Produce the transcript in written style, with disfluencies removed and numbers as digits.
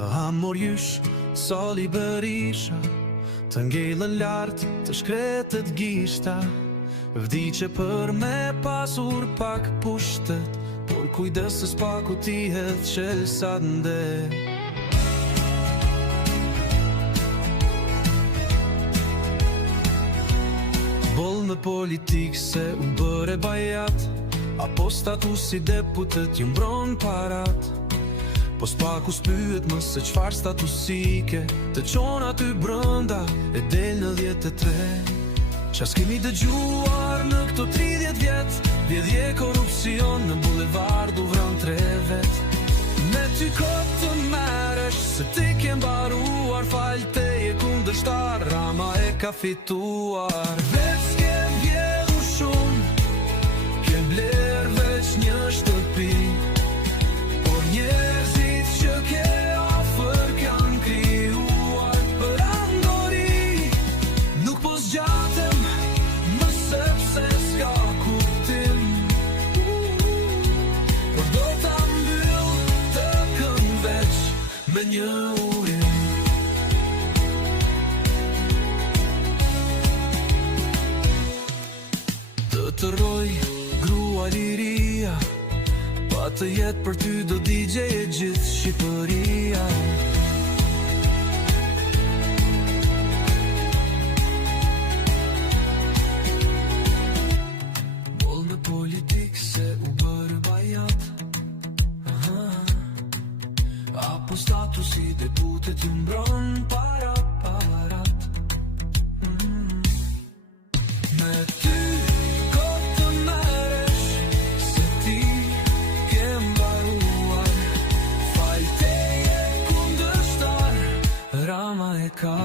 Amor jysh, sa liberisha, të ngellën lartë, të shkretët gishta. Vdiqe për me pasur pak pushtet, por kujdesës pak u tihet qelsa nde. Boll në politikë se u bëre bajat, apo statusi deputet ju mbron parat. Po s'pak u spyet më se qfar statusike, të qon aty brënda e del në 13. Qas kemi dëgjuar në këto 30 vjet, vjedhje korupcion në bulevard u vran 3 vet. Me ty kot të meresh, se ti ke mbaruar, fal teje kundërshtar, Rama e ka fituar. Veç s'ke vjedhur shumë, ke bler veç një shtëpi, por njerëzit që ke ofër kanë krijuar për andori. Nuk po zgjatem më sepse s'ka kuptim, por do ta mbyll të kën veç me një urim. Të roj grua liria, pa të jetë për ty do digje e gjithë Shqipëria. Boll në politikë se u bërë bajat, apo statusi deputet ju mbron parat. Me ty kot të meresh, se ti ke mbaruar, fal teje kundërshtar, Rama e ka